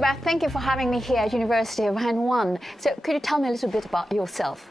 Deba, thank you for having me here at University of Rennes 1. So could you tell me a little bit about yourself?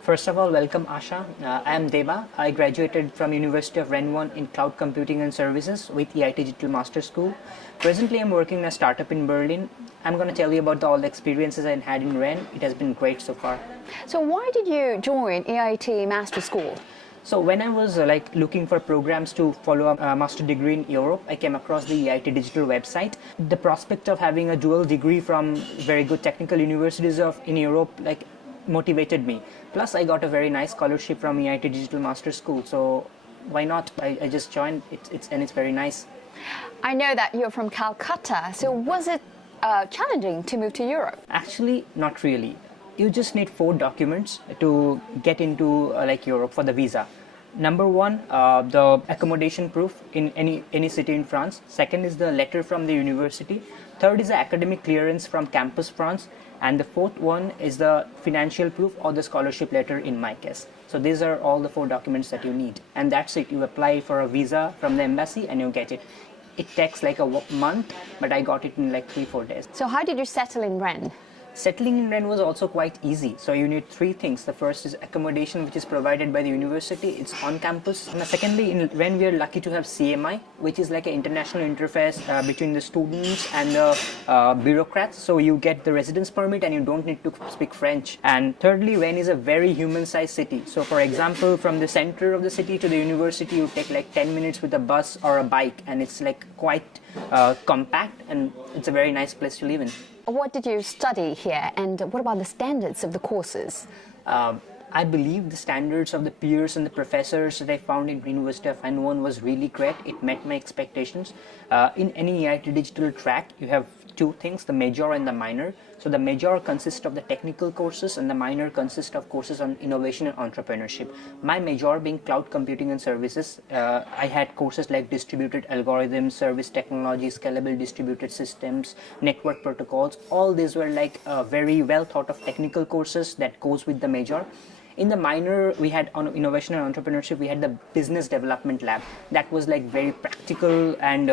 First of all, welcome Asha. I am Deba. I graduated from University of Rennes 1 in Cloud Computing and Services with EIT Digital Master School. Presently, I'm working in a startup in Berlin. I'm going to tell you about all the experiences I had in Rennes. It has been great so far. So why did you join EIT Master School? So when I was looking for programs to follow up a master degree in Europe, I came across the EIT Digital website. The prospect of having a dual degree from very good technical universities in Europe motivated me. Plus, I got a very nice scholarship from EIT Digital Master School. So why not? I just joined. It's very nice. I know that you're from Calcutta. So was it challenging to move to Europe? Actually, not really. You just need 4 documents to get into Europe for the visa. Number 1, the accommodation proof in any city in France. Second is the letter from the university. Third is the academic clearance from Campus France. And the fourth one is the financial proof or the scholarship letter in my case. So these are all the 4 documents that you need. And that's it. You apply for a visa from the embassy and you get it. It takes like a month, but I got it in like 3-4 days. So how did you settle in Rennes? Settling in Rennes was also quite easy. So you need 3 things. The first is accommodation, which is provided by the university. It's on campus. And secondly, in Rennes we are lucky to have CNI, which is like an international interface between the students and the bureaucrats. So you get the residence permit and you don't need to speak French. And thirdly, Rennes is a very human-sized city. So for example, from the center of the city to the university, you take like 10 minutes with a bus or a bike, and it's like quite compact, and it's a very nice place to live in. What did you study here, and what about the standards of the courses? I believe the standards of the peers and the professors that I found in University of Rennes 1 was really great. It met my expectations. In any EIT digital track, you have 2 things, the major and the minor. So the major consists of the technical courses and the minor consists of courses on innovation and entrepreneurship. My major being cloud computing and services, I had courses like distributed algorithms, service technology, scalable distributed systems, network protocols. All these were like very well thought of technical courses that goes with the major. In the minor, we had on innovation and entrepreneurship, we had the business development lab. That was like very practical, and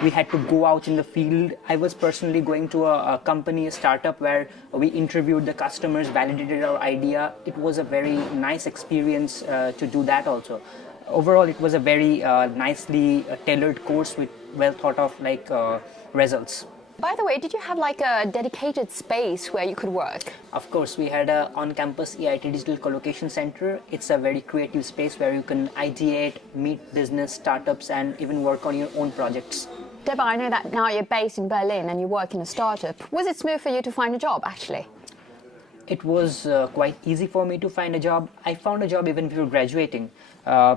we had to go out in the field. I was personally going to a company, a startup, where we interviewed the customers, validated our idea. It was a very nice experience to do that also. Overall, it was a very nicely tailored course with well thought of results. By the way, did you have like a dedicated space where you could work? Of course, we had a on-campus EIT Digital Collocation Center. It's a very creative space where you can ideate, meet business, startups, and even work on your own projects. Deba, I know that now you're based in Berlin and you work in a startup. Was it smooth for you to find a job, actually? It was quite easy for me to find a job. I found a job even before graduating.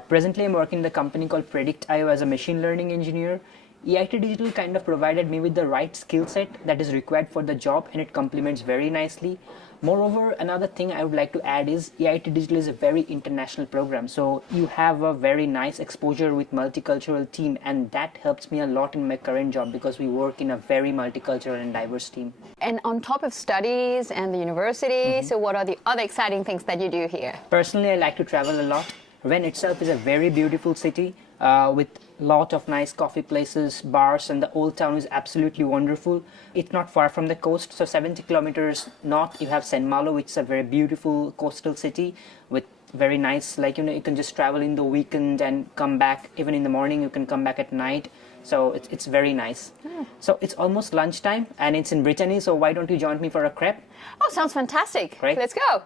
Presently, I'm working in a company called Predict.io as a machine learning engineer. EIT Digital kind of provided me with the right skill set that is required for the job, and it complements very nicely. Moreover, another thing I would like to add is EIT Digital is a very international program, so you have a very nice exposure with multicultural team, and that helps me a lot in my current job because we work in a very multicultural and diverse team. And on top of studies and the university, so what are the other exciting things that you do here? Personally, I like to travel a lot. Rennes itself is a very beautiful city with a lot of nice coffee places, bars, and the old town is absolutely wonderful. It's not far from the coast, so 70 kilometers north you have Saint Malo, which is a very beautiful coastal city with very nice, you can just travel in the weekend and come back. Even in the morning, you can come back at night. So it's very nice. So it's almost lunchtime and it's in Brittany, so why don't you join me for a crepe? Oh, sounds fantastic. Great. Let's go.